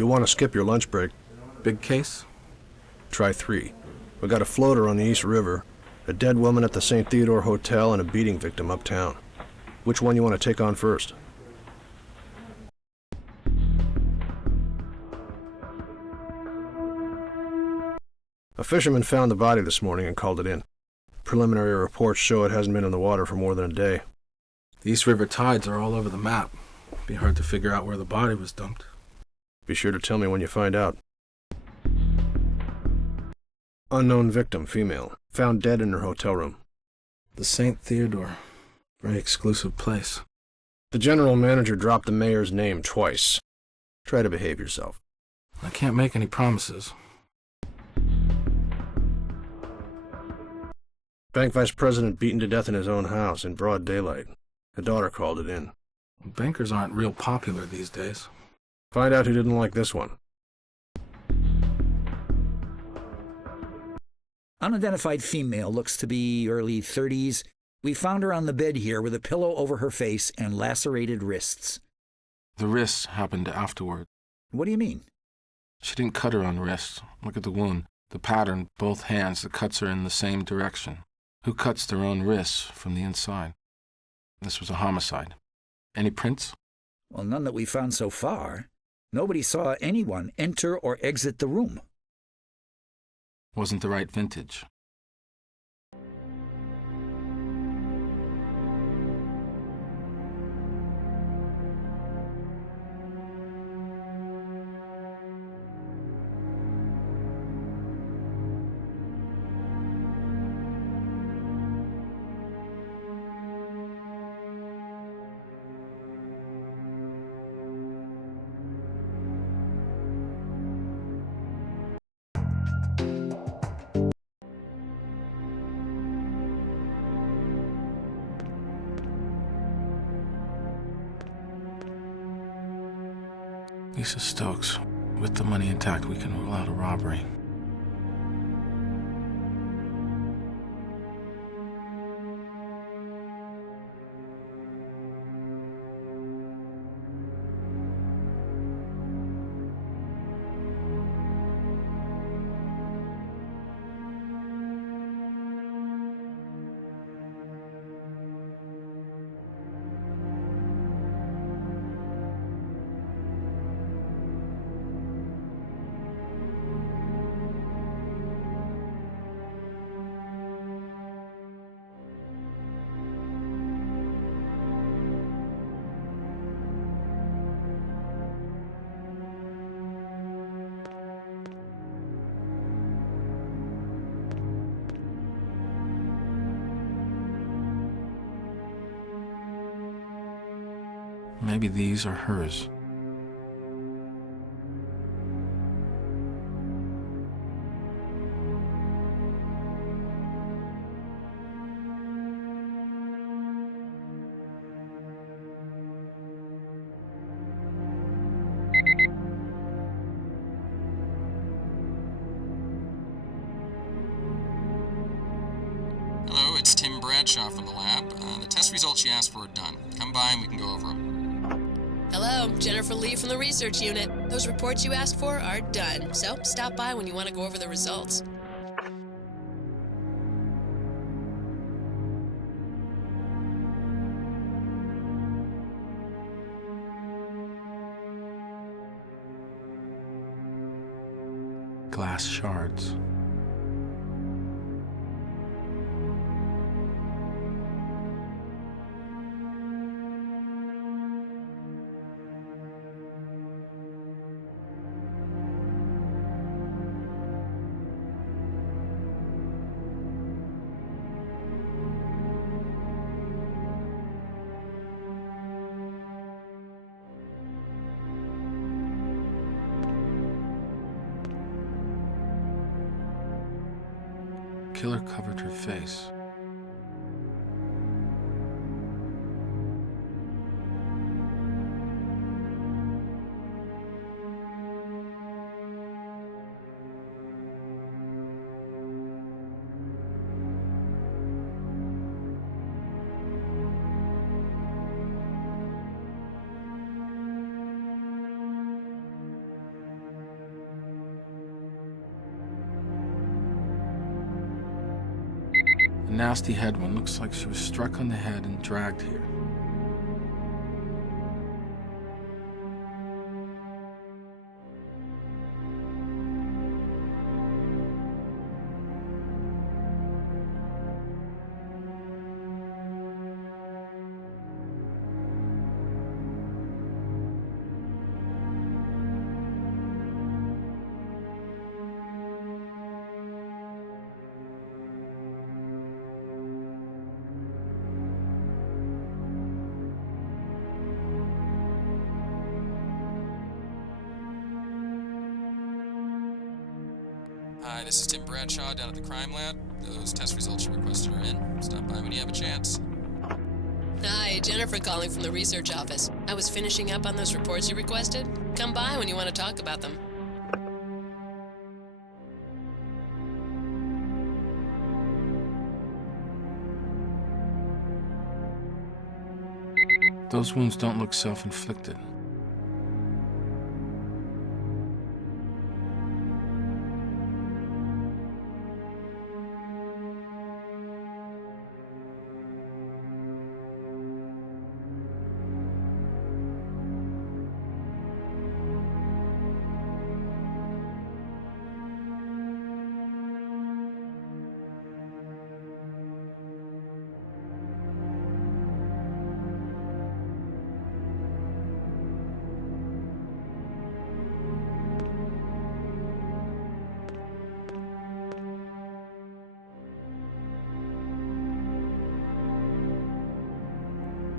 You'll want to skip your lunch break. Big case? Try 3. We got a floater on the East River, a dead woman at the St. Theodore Hotel, and a beating victim uptown. Which one you want to take on first? A fisherman found the body this morning and called it in. Preliminary reports show it hasn't been in the water for more than a day. The East River tides are all over the map. Be hard to figure out where the body was dumped. Be sure to tell me when you find out. Unknown victim, female. Found dead in her hotel room. The St. Theodore. Very exclusive place. The general manager dropped the mayor's name twice. Try to behave yourself. I can't make any promises. Bank vice president beaten to death in his own house in broad daylight. A daughter called it in. Bankers aren't real popular these days. Find out who didn't like this one. Unidentified female, looks to be early 30s. We found her on the bed here with a pillow over her face and lacerated wrists. The wrists happened afterward. What do you mean? She didn't cut her own wrists. Look at the wound. The pattern, both hands, the cuts are in the same direction. Who cuts their own wrists from the inside? This was a homicide. Any prints? Well, none that we found so far. Nobody saw anyone enter or exit the room. Wasn't the right vintage. Lisa Stokes. With the money intact, we can rule out a robbery. Maybe these are hers. Hello, it's Tim Bradshaw from the lab. The test results you asked for are done. Come by and we can go over them. Hello, Jennifer Lee from the research unit. Those reports you asked for are done, so stop by when you want to go over the results. Glass shards. Killer covered her face. nasty head wound. Looks like she was struck on the head and dragged here. Hi, this is Tim Bradshaw down at the crime lab. Those test results you requested are in. Stop by when you have a chance. Hi, Jennifer calling from the research office. I was finishing up on those reports you requested. Come by when you want to talk about them. Those wounds don't look self-inflicted.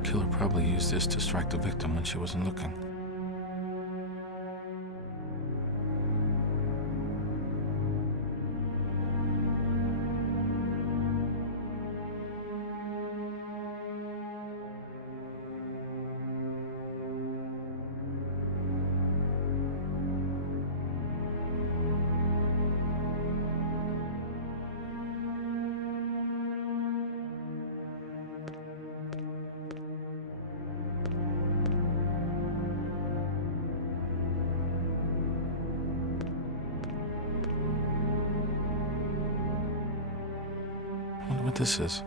Killer probably used this to strike the victim when she wasn't looking. I wonder what this is.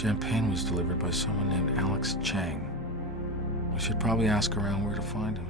champagne was delivered by someone named Alex Chang. We should probably ask around where to find him.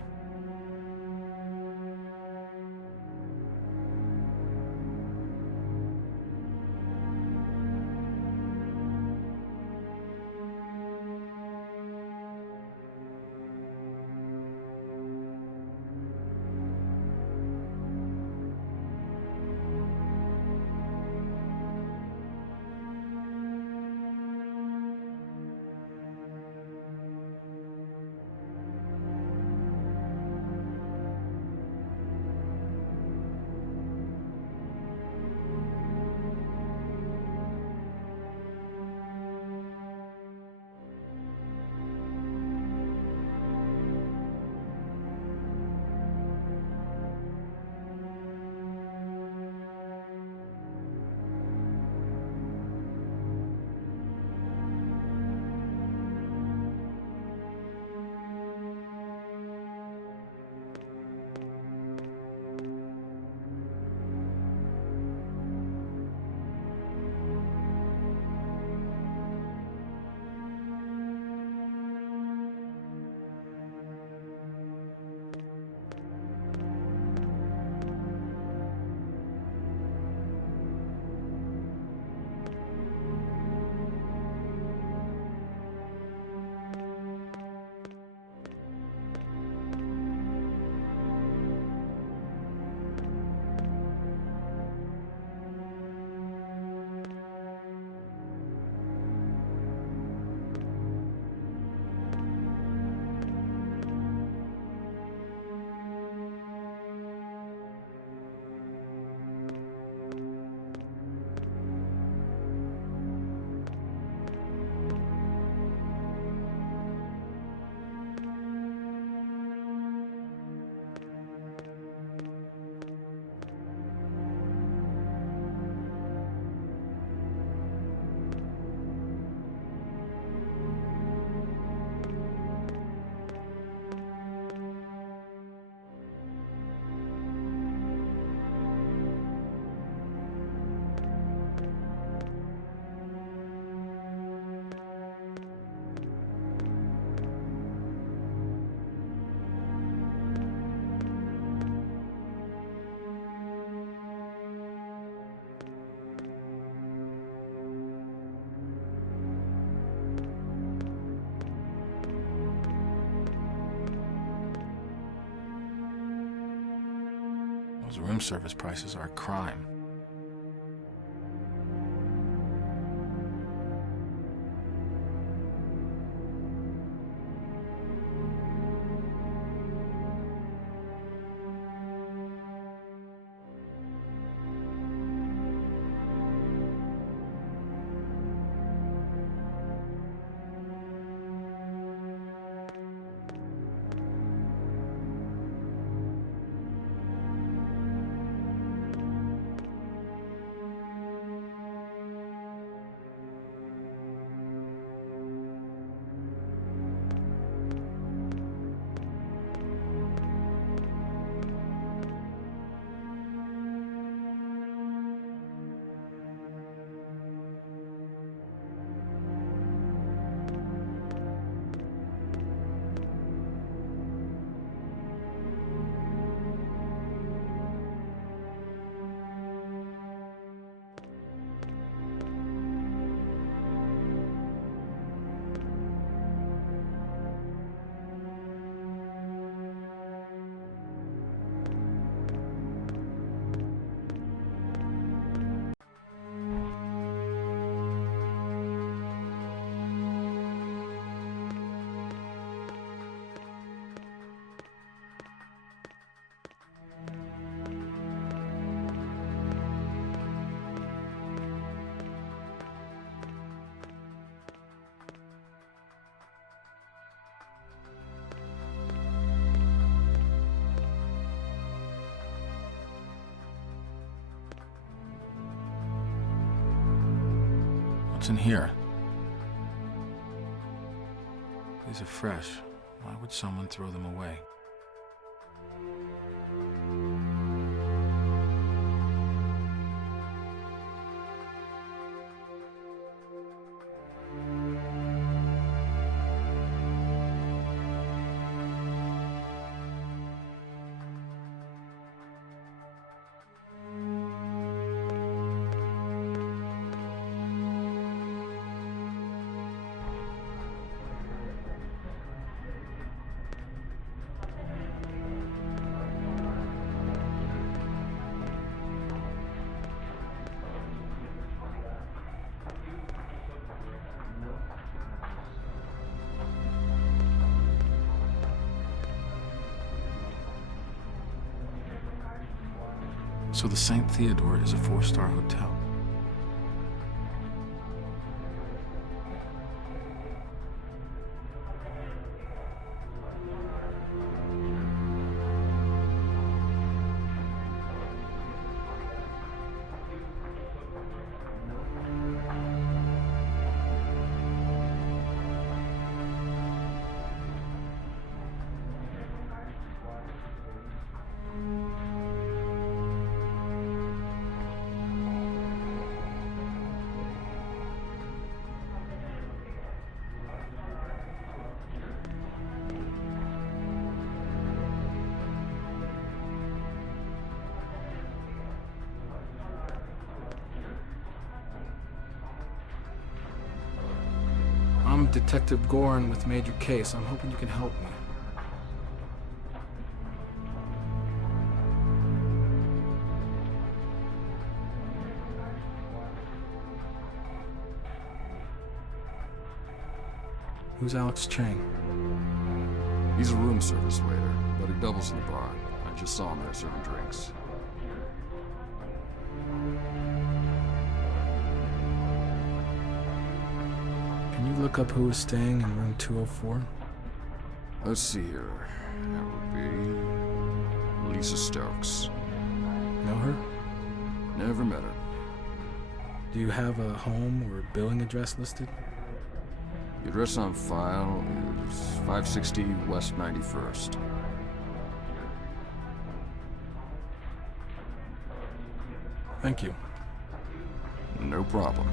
Those room service prices are a crime. What's in here? These are fresh. Why would someone throw them away? So the St. Theodore is a 4-star hotel. I'm Detective Gorin with Major Case. I'm hoping you can help me. Who's Alex Chang? He's a room service waiter, but he doubles in the bar. I just saw him there serving drinks. Can you look up who was staying in room 204? Let's see here. That would be Lisa Stokes. Know her? Never met her. Do you have a home or billing address listed? The address on file is 560 West 91st. Thank you. No problem.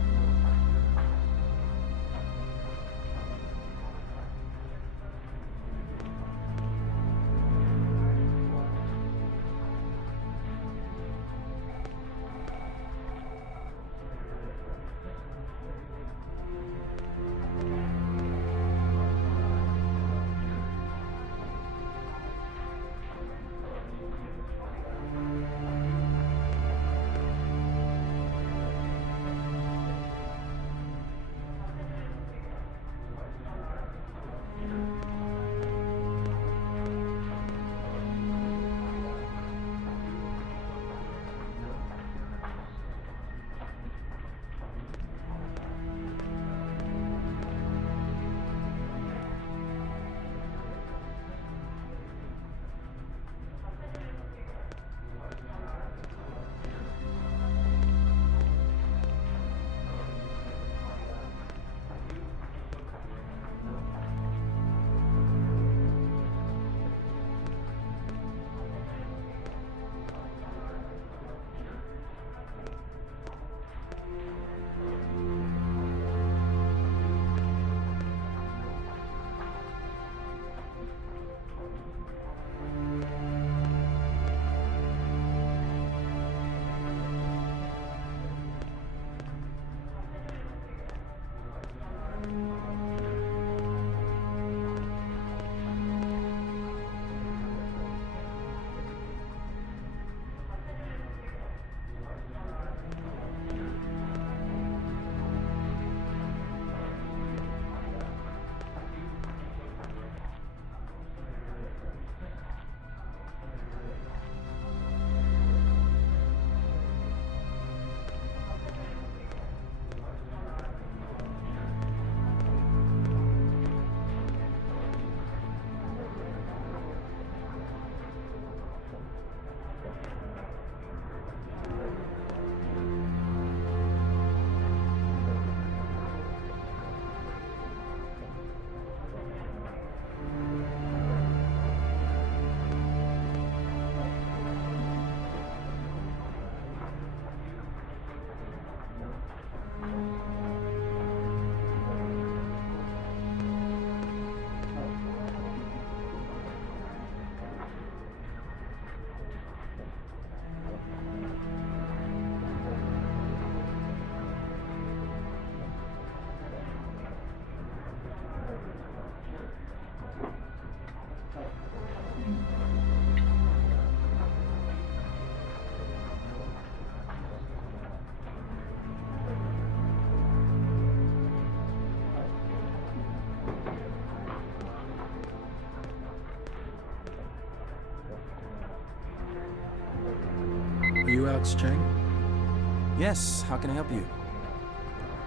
you, Alex Chang? Yes, how can I help you?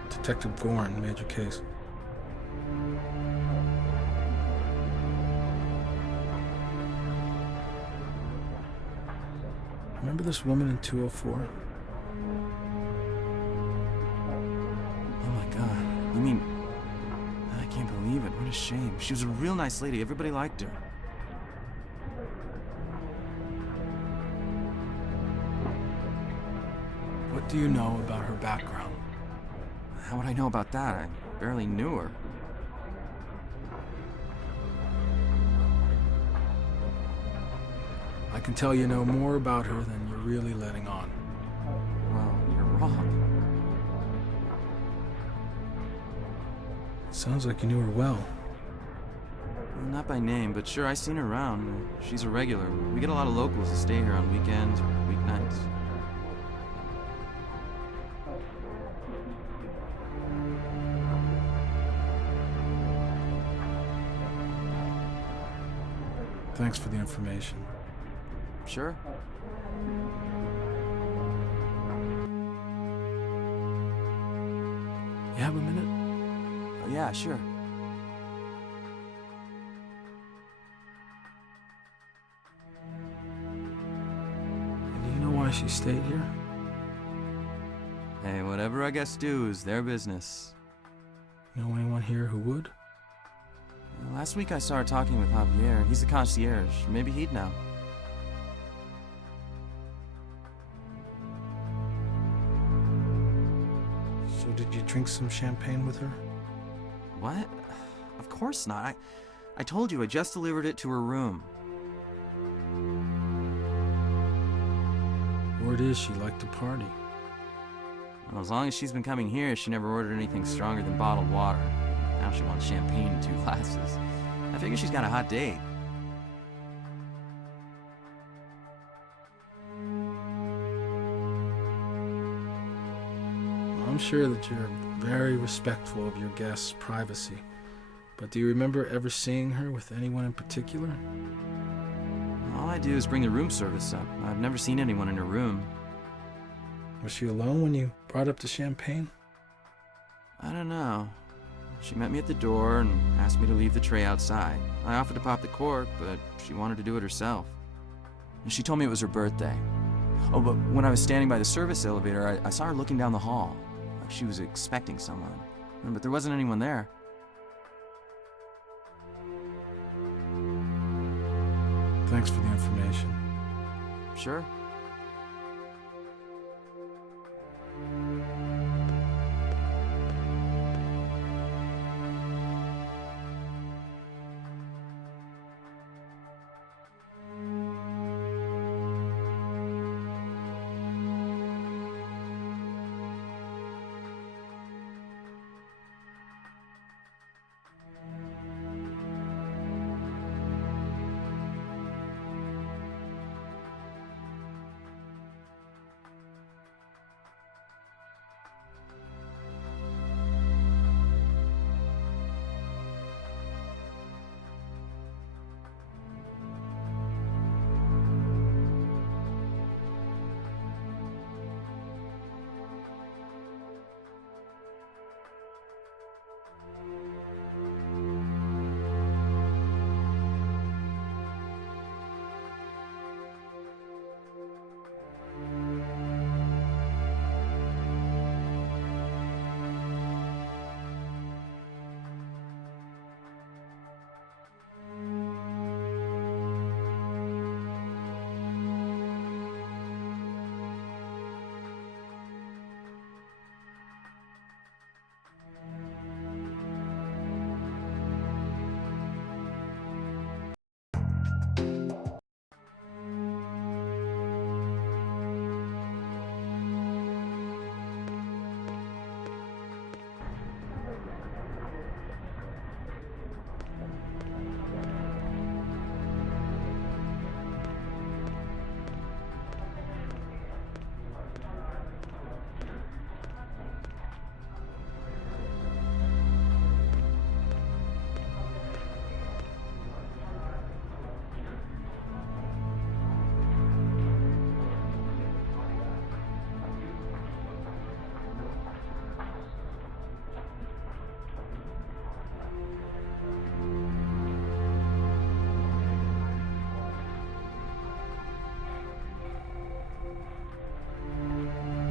Detective Gorn, major case. Remember this woman in 204? Oh my god. You mean... I can't believe it. What a shame. She was a real nice lady. Everybody liked her. What do you know about her background? How would I know about that? I barely knew her. I can tell you know more about her than you're really letting on. Well, you're wrong. Sounds like you knew her well. Well, not by name, but sure, I've seen her around. She's a regular. We get a lot of locals to stay here on weekends or weeknights. Thanks for the information. Sure. You have a minute? Oh, yeah, sure. And do you know why she stayed here? Hey, whatever I guess do is their business. Know anyone here who would? Well, last week I saw her talking with Javier. He's the concierge. Maybe he'd know. So did you drink some champagne with her? What? Of course not. I told you I just delivered it to her room. Word is she liked to party. Well, as long as she's been coming here, she never ordered anything stronger than bottled water. Now she wants champagne in 2 glasses. I figure she's got a hot date. I'm sure that you're very respectful of your guests' privacy. But do you remember ever seeing her with anyone in particular? All I do is bring the room service up. I've never seen anyone in her room. Was she alone when you brought up the champagne? I don't know. She met me at the door and asked me to leave the tray outside. I offered to pop the cork, but she wanted to do it herself. And she told me it was her birthday. Oh, but when I was standing by the service elevator, I saw her looking down the hall. Like she was expecting someone. But there wasn't anyone there. Thanks for the information. Sure.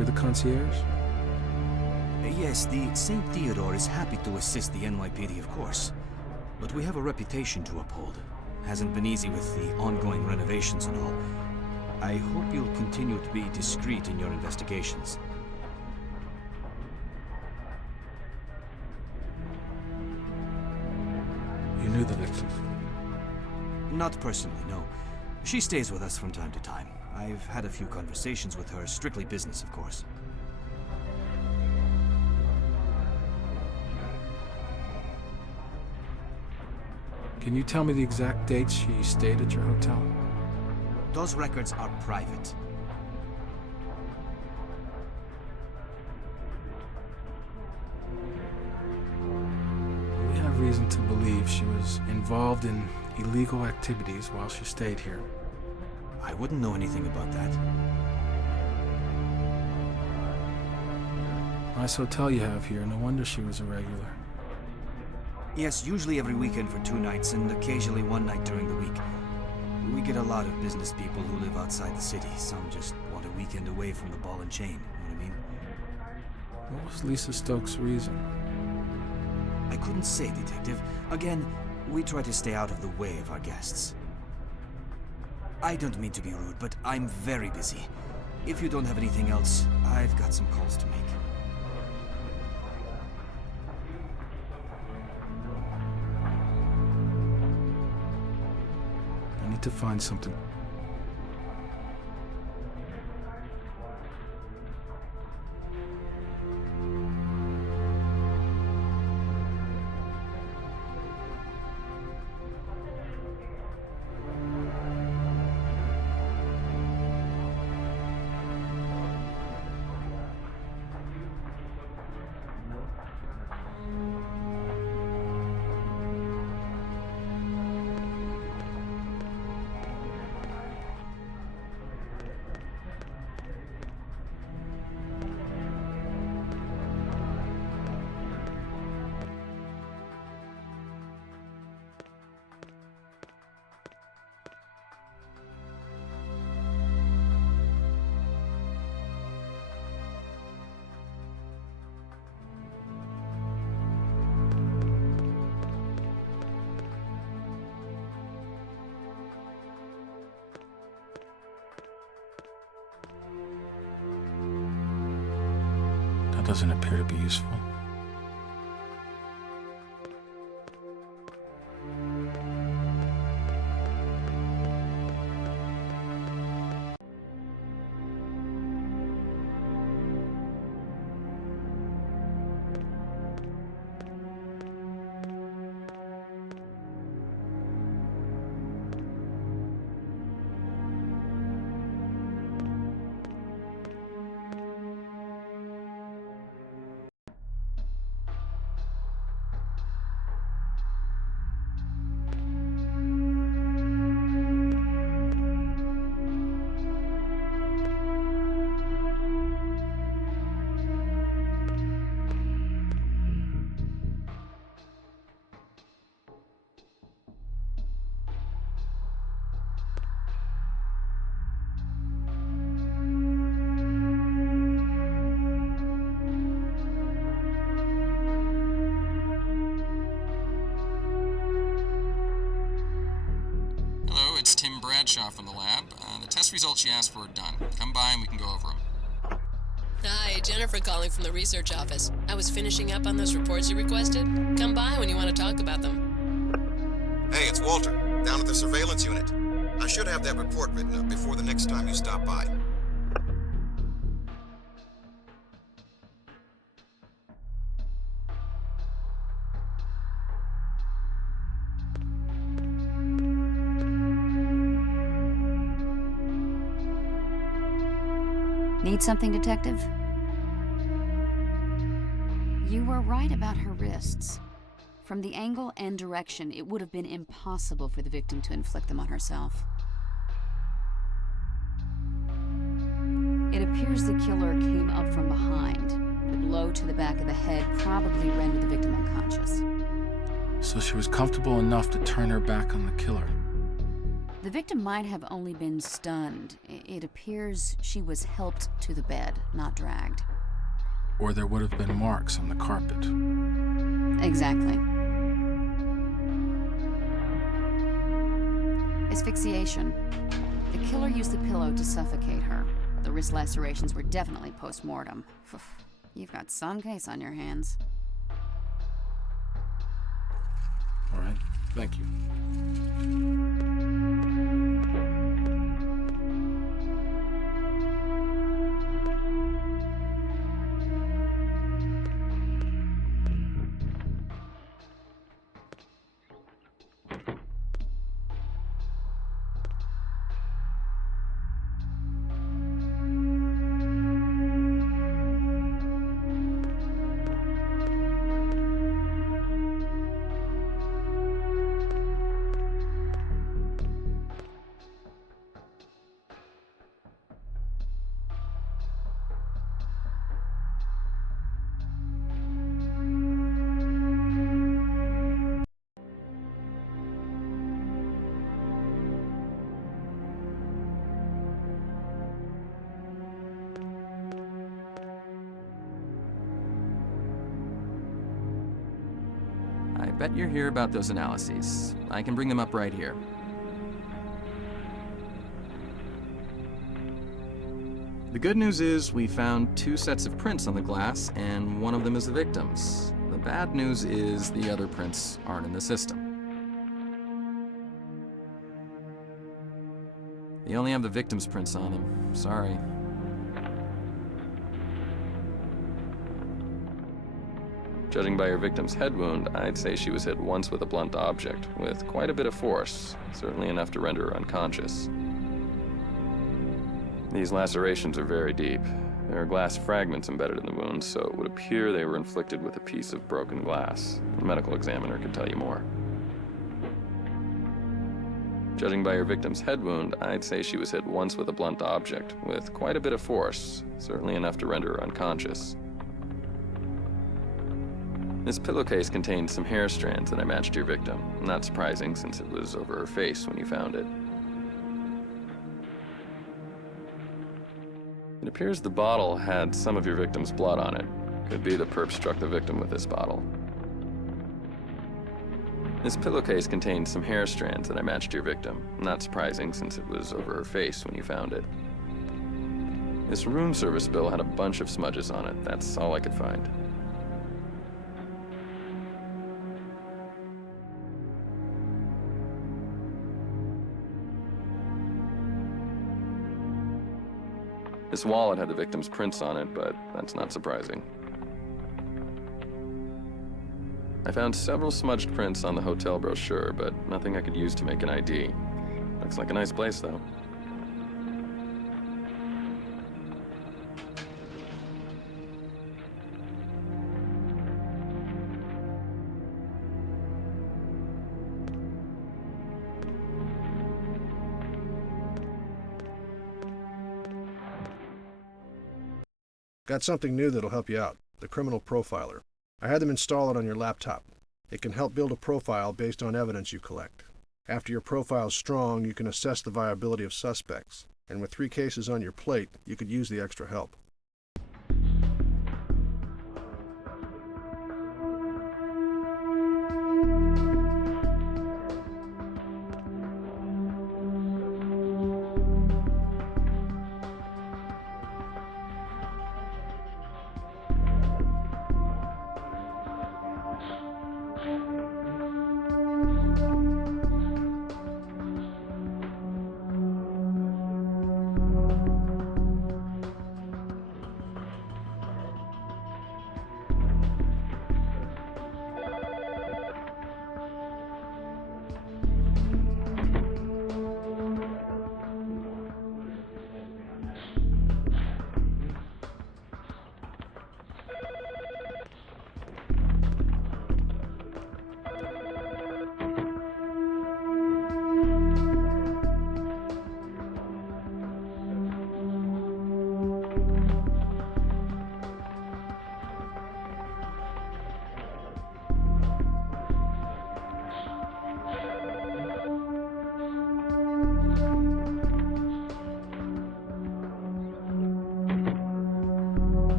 You're the concierge? Yes, the St. Theodore is happy to assist the NYPD, of course. But we have a reputation to uphold. Hasn't been easy with the ongoing renovations and all. I hope you'll continue to be discreet in your investigations. You knew the victim? Not personally, no. She stays with us from time to time. I've had a few conversations with her, strictly business, of course. Can you tell me the exact dates she stayed at your hotel? Those records are private. We have reason to believe she was involved in illegal activities while she stayed here. I wouldn't know anything about that. Nice hotel you have here. No wonder she was a regular. Yes, usually every weekend for 2 nights, and occasionally 1 night during the week. We get a lot of business people who live outside the city. Some just want a weekend away from the ball and chain, you know what I mean? What was Lisa Stokes' reason? I couldn't say, Detective. Again, we try to stay out of the way of our guests. I don't mean to be rude, but I'm very busy. If you don't have anything else, I've got some calls to make. I need to find something. That doesn't appear to be useful. Hello, it's Tim Bradshaw from the lab. The test results you asked for are done. Come by and we can go over them. Hi, Jennifer calling from the research office. I was finishing up on those reports you requested. Come by when you want to talk about them. Hey, it's Walter, down at the surveillance unit. I should have that report written up before the next time you stop by. Need something, Detective? You were right about her wrists. From the angle and direction, it would have been impossible for the victim to inflict them on herself. It appears the killer came up from behind. The blow to the back of the head probably rendered the victim unconscious. So she was comfortable enough to turn her back on the killer. The victim might have only been stunned. It appears she was helped to the bed, not dragged. Or there would have been marks on the carpet. Exactly. Asphyxiation. The killer used the pillow to suffocate her. The wrist lacerations were definitely post-mortem. You've got some case on your hands. All right, thank you. I bet you're here about those analyses. I can bring them up right here. The good news is we found 2 sets of prints on the glass, and one of them is the victim's. The bad news is the other prints aren't in the system. They only have the victim's prints on them. Sorry. Judging by your victim's head wound, I'd say she was hit once with a blunt object, with quite a bit of force, certainly enough to render her unconscious. These lacerations are very deep. There are glass fragments embedded in the wounds, so it would appear they were inflicted with a piece of broken glass. A medical examiner could tell you more. Judging by your victim's head wound, I'd say she was hit once with a blunt object, with quite a bit of force, certainly enough to render her unconscious. This pillowcase contained some hair strands that I matched your victim. Not surprising, since it was over her face when you found it. It appears the bottle had some of your victim's blood on it. Could be the perp struck the victim with this bottle. This pillowcase contained some hair strands that I matched your victim. Not surprising, since it was over her face when you found it. This room service bill had a bunch of smudges on it. That's all I could find. This wallet had the victim's prints on it, but that's not surprising. I found several smudged prints on the hotel brochure, but nothing I could use to make an ID. Looks like a nice place, though. Got something new that'll help you out, the Criminal Profiler. I had them install it on your laptop. It can help build a profile based on evidence you collect. After your profile's strong, you can assess the viability of suspects. And with 3 cases on your plate, you could use the extra help.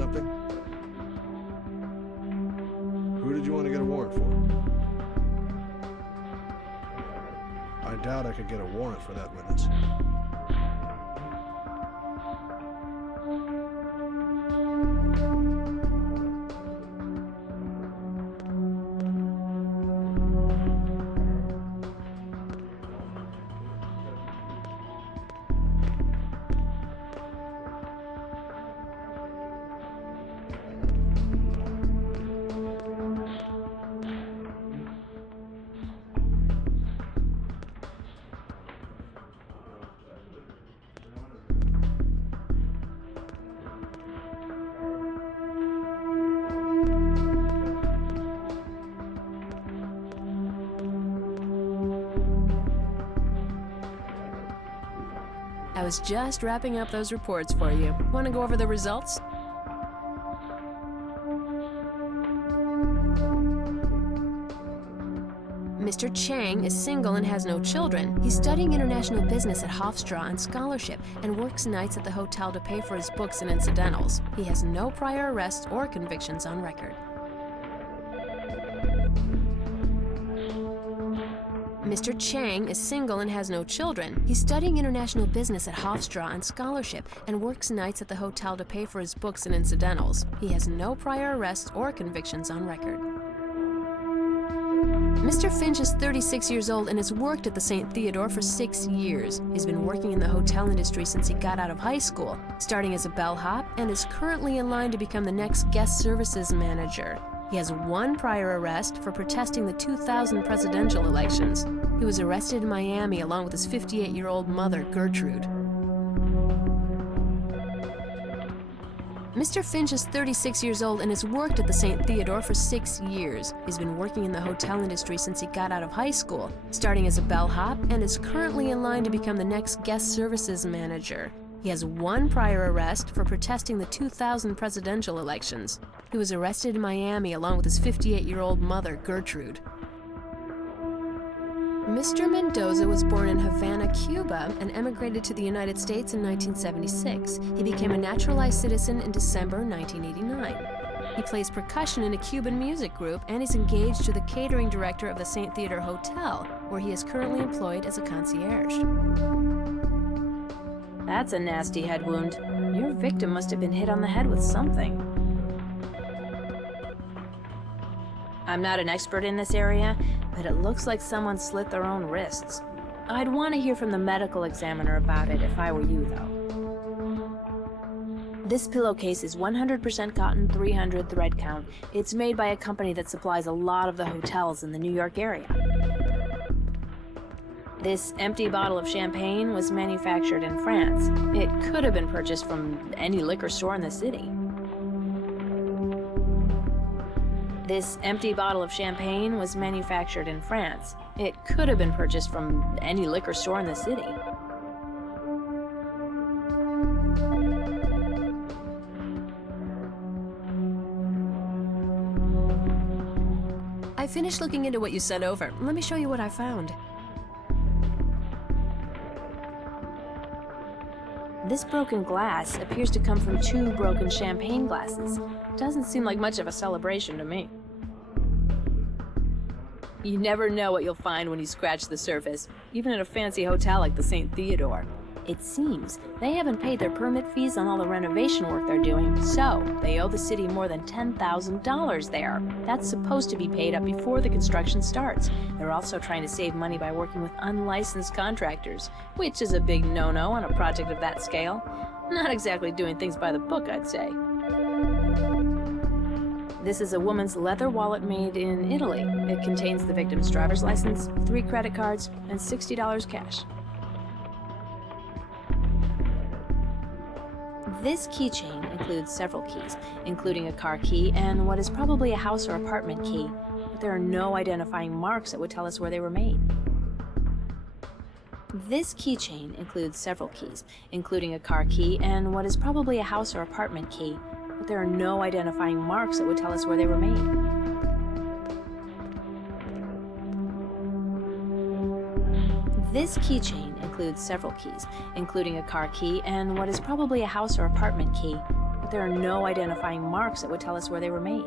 something? Who did you want to get a warrant for? I doubt I could get a warrant for that witness. I was just wrapping up those reports for you. Want to go over the results? Mr. Chang is single and has no children. He's studying international business at Hofstra on scholarship and works nights at the hotel to pay for his books and incidentals. He has no prior arrests or convictions on record. Mr. Chang is single and has no children. He's studying international business at Hofstra on scholarship and works nights at the hotel to pay for his books and incidentals. He has no prior arrests or convictions on record. Mr. Finch is 36 years old and has worked at the St. Theodore for 6 years. He's been working in the hotel industry since he got out of high school, starting as a bellhop, and is currently in line to become the next guest services manager. He has one prior arrest for protesting the 2000 presidential elections. He was arrested in Miami along with his 58-year-old mother, Gertrude. Mr. Finch is 36 years old and has worked at the St. Theodore for 6 years. He's been working in the hotel industry since he got out of high school, starting as a bellhop, and is currently in line to become the next guest services manager. He has one prior arrest for protesting the 2000 presidential elections. He was arrested in Miami along with his 58-year-old mother, Gertrude. Mr. Mendoza was born in Havana, Cuba, and emigrated to the United States in 1976. He became a naturalized citizen in December 1989. He plays percussion in a Cuban music group and is engaged to the catering director of the St. Theodore Hotel, where he is currently employed as a concierge. That's a nasty head wound. Your victim must have been hit on the head with something. I'm not an expert in this area, but it looks like someone slit their own wrists. I'd want to hear from the medical examiner about it if I were you, though. This pillowcase is 100% cotton, 300 thread count. It's made by a company that supplies a lot of the hotels in the New York area. This empty bottle of champagne was manufactured in France. It could have been purchased from any liquor store in the city. This empty bottle of champagne was manufactured in France. It could have been purchased from any liquor store in the city. I finished looking into what you sent over. Let me show you what I found. This broken glass appears to come from 2 broken champagne glasses. Doesn't seem like much of a celebration to me. You never know what you'll find when you scratch the surface, even at a fancy hotel like the St. Theodore. It seems they haven't paid their permit fees on all the renovation work they're doing, so they owe the city more than $10,000 there. That's supposed to be paid up before the construction starts. They're also trying to save money by working with unlicensed contractors, which is a big no-no on a project of that scale. Not exactly doing things by the book, I'd say. This is a woman's leather wallet made in Italy. It contains the victim's driver's license, 3 credit cards, and $60 cash. This keychain includes several keys, including a car key and what is probably a house or apartment key, but there are no identifying marks that would tell us where they were made. This keychain includes several keys, including a car key and what is probably a house or apartment key, but there are no identifying marks that would tell us where they were made. This keychain includes several keys, including a car key and what is probably a house or apartment key, but but there are no identifying marks that would tell us where they were made.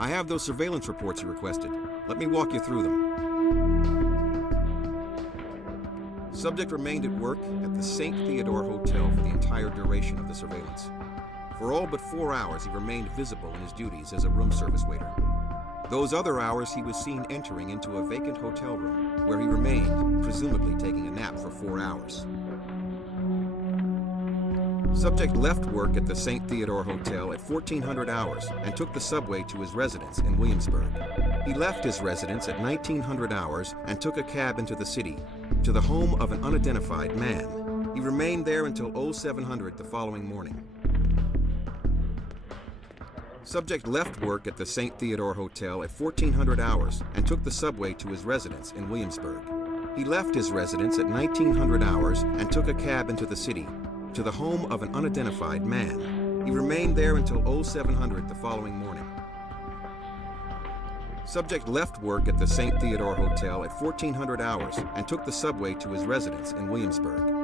I have those surveillance reports you requested. Let me walk you through them. Subject remained at work at the St. Theodore Hotel for the entire duration of the surveillance. For all but 4 hours, he remained visible in his duties as a room service waiter. Those other hours, he was seen entering into a vacant hotel room, where he remained, presumably taking a nap for 4 hours. Subject left work at the St. Theodore Hotel at 1400 hours and took the subway to his residence in Williamsburg. He left his residence at 1900 hours and took a cab into the city, to the home of an unidentified man. He remained there until 0700 the following morning. Subject left work at the St. Theodore Hotel at 1400 hours and took the subway to his residence in Williamsburg. He left his residence at 1900 hours and took a cab into the city, to the home of an unidentified man. He remained there until 0700 the following morning. Subject left work at the St. Theodore Hotel at 1400 hours and took the subway to his residence in Williamsburg.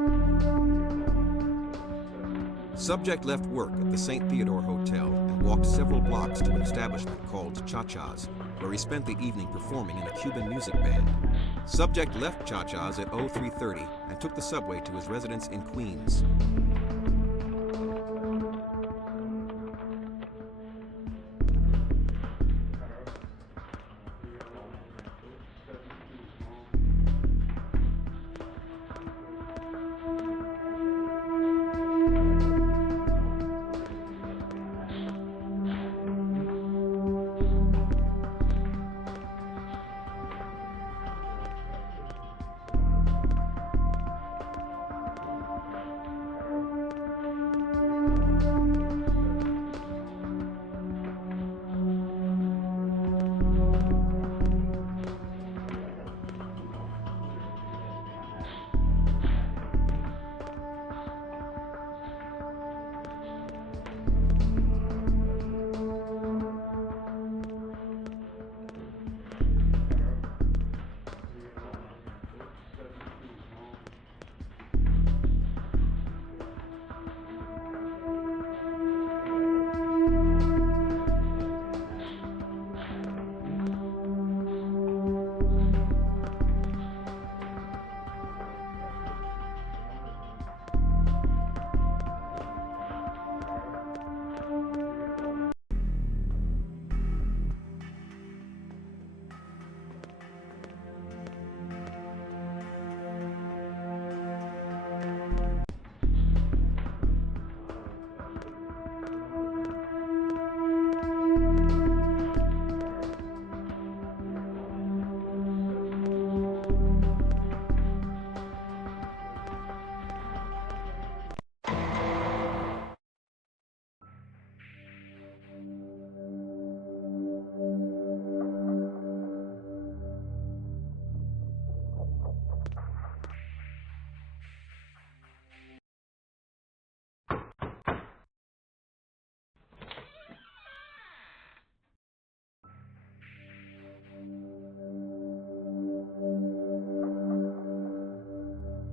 Subject left work at the St. Theodore Hotel and walked several blocks to an establishment called Cha-Cha's, where he spent the evening performing in a Cuban music band. Subject left Cha-Cha's at 0330 and took the subway to his residence in Queens.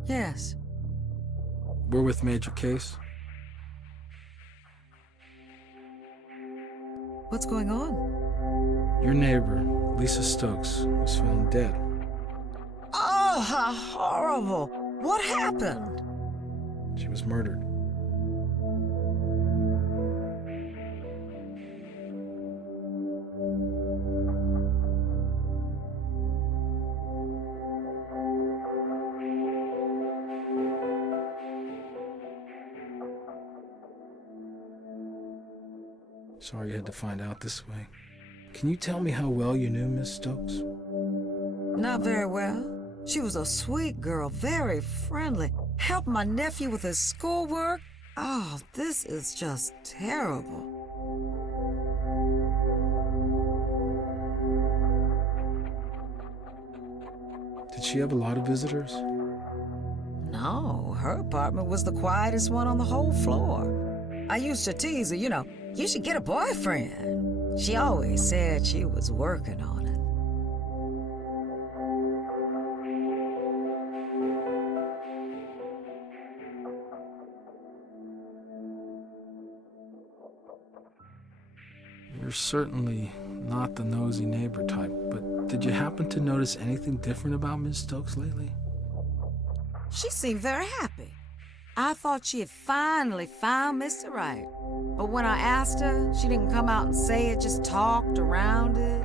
Yes. We're with Major Case. What's going on? Your neighbor, Lisa Stokes, was found dead. Oh, how horrible! What happened? She was murdered. Sorry you had to find out this way. Can you tell me how well you knew Miss Stokes? Not very well. She was a sweet girl, very friendly. Helped my nephew with his schoolwork. Oh, this is just terrible. she have a lot of visitors? No, her apartment was the quietest one on the whole floor. I used to tease her, you should get a boyfriend. She always said she was working on it. You're certainly not the nosy neighbor type, but did you happen to notice anything different about Miss Stokes lately? She seemed very happy. I thought she had finally found Mr. Right. But when I asked her, she didn't come out and say it, just talked around it.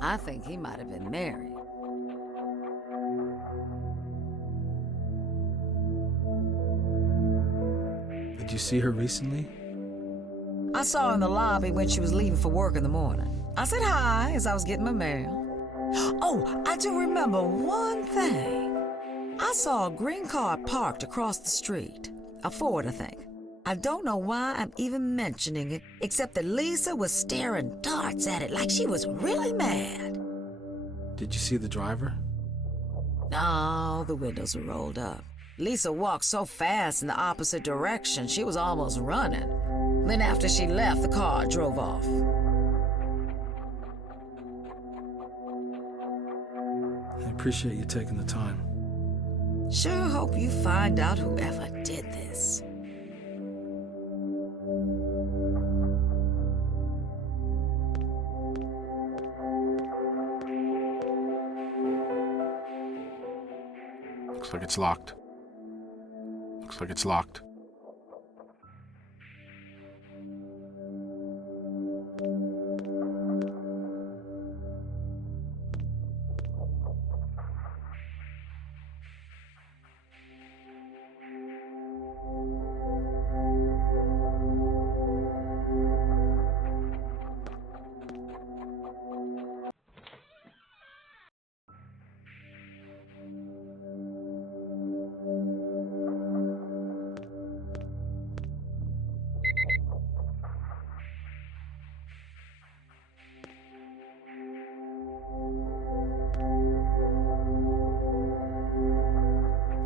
I think he might have been married. Did you see her recently? I saw her in the lobby when she was leaving for work in the morning. I said hi as I was getting my mail. Oh, I do remember one thing. I saw a green car parked across the street. A Ford, I think. I don't know why I'm even mentioning it, except that Lisa was staring darts at it like she was really mad. Did you see the driver? No, the windows were rolled up. Lisa walked so fast in the opposite direction, she was almost running. Then after she left, the car drove off. I appreciate you taking the time. Sure hope you find out whoever did this. Looks like it's locked. Looks like it's locked.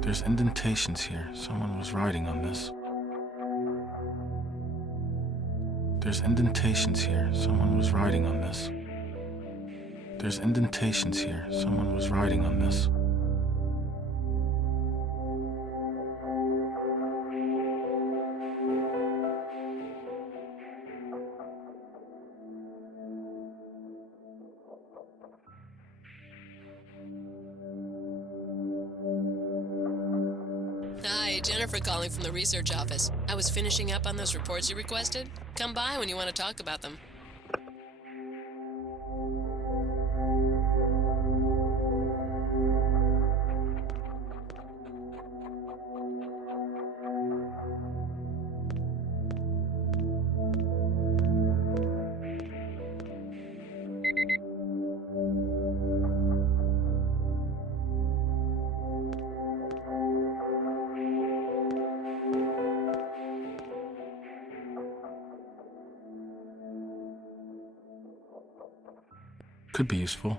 There's indentations here. Someone was writing on this. There's indentations here. Someone was writing on this. There's indentations here. Someone was writing on this. Hi, Jennifer calling from the research office. I was finishing up on those reports you requested. Come by when you want to talk about them. Could be useful.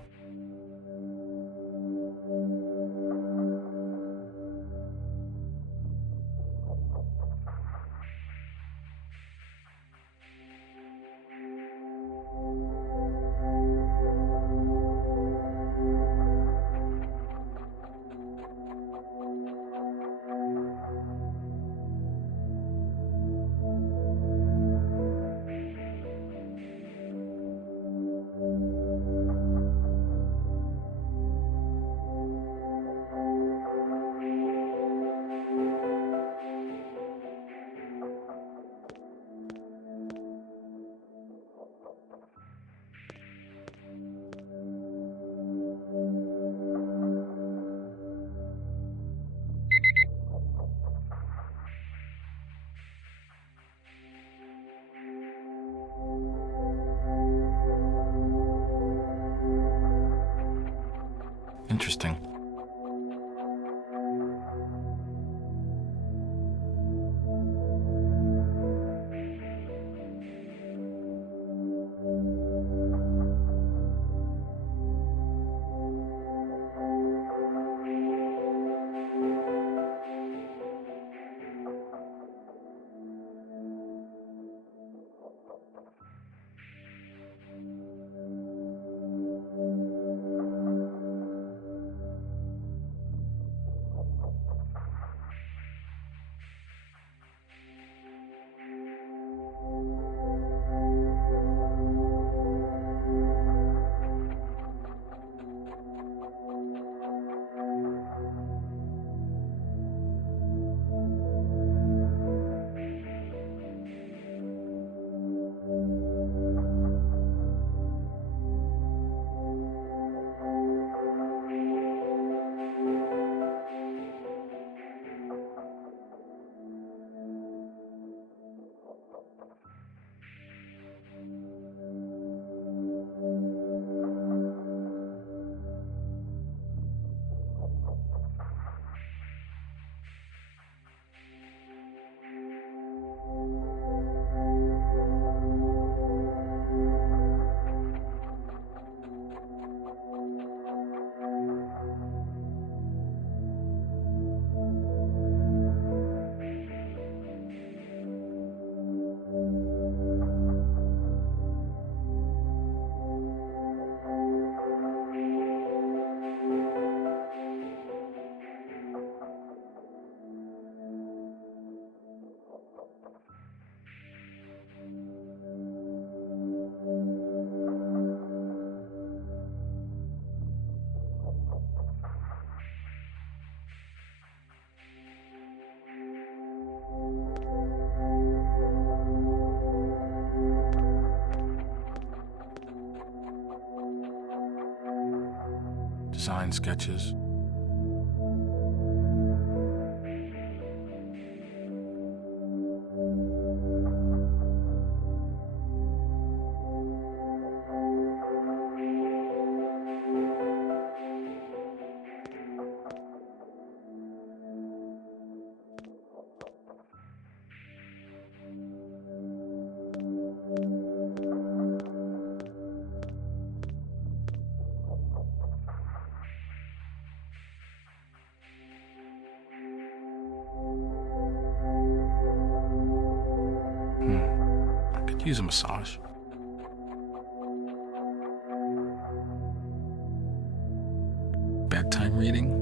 Interesting. design sketches. I could use a massage. Bedtime reading.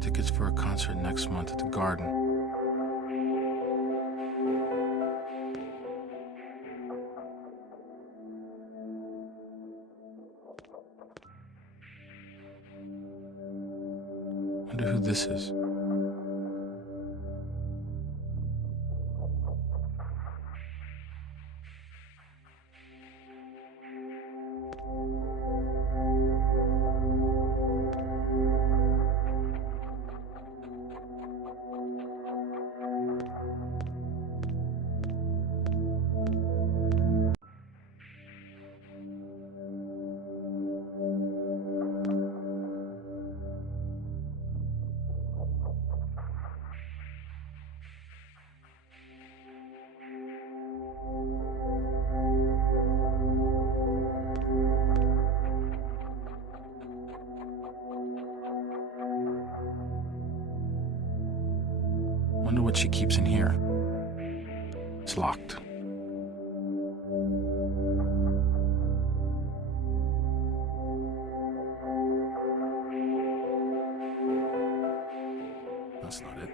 Tickets for a concert next month at the Garden. Wonder who this is. Wonder what she keeps in here. It's locked. That's not it.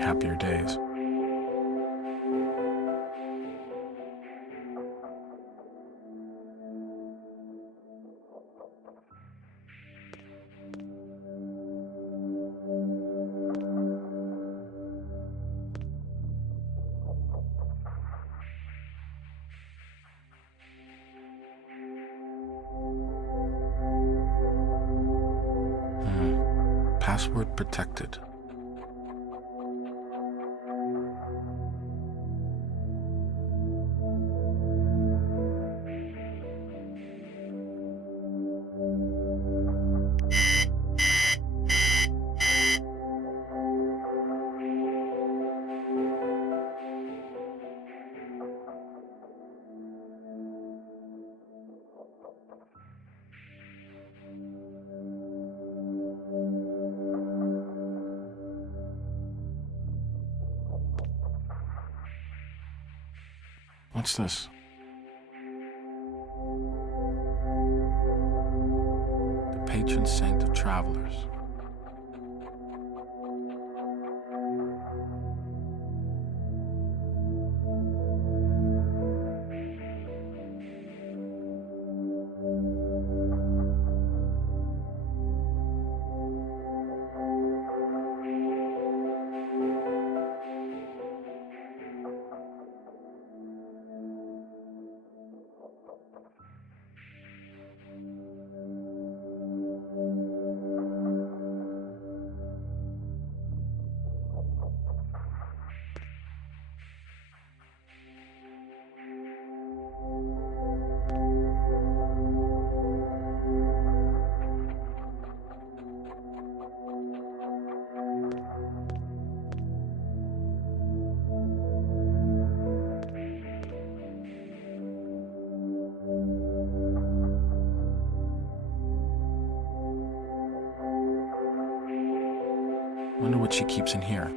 Happier days. Password protected. What's this? The patron saint of travelers. what she keeps in here.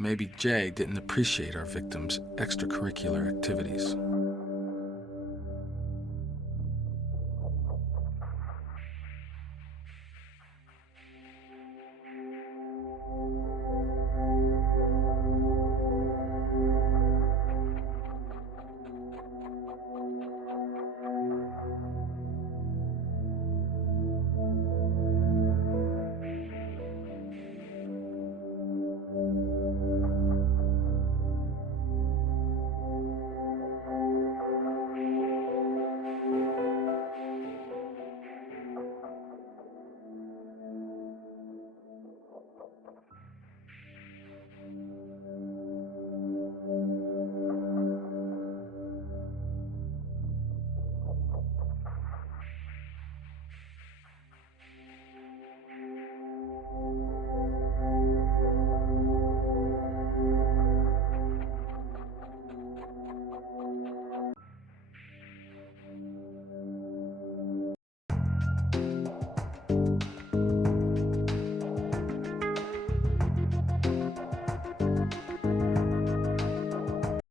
Maybe Jay didn't appreciate our victim's extracurricular activities.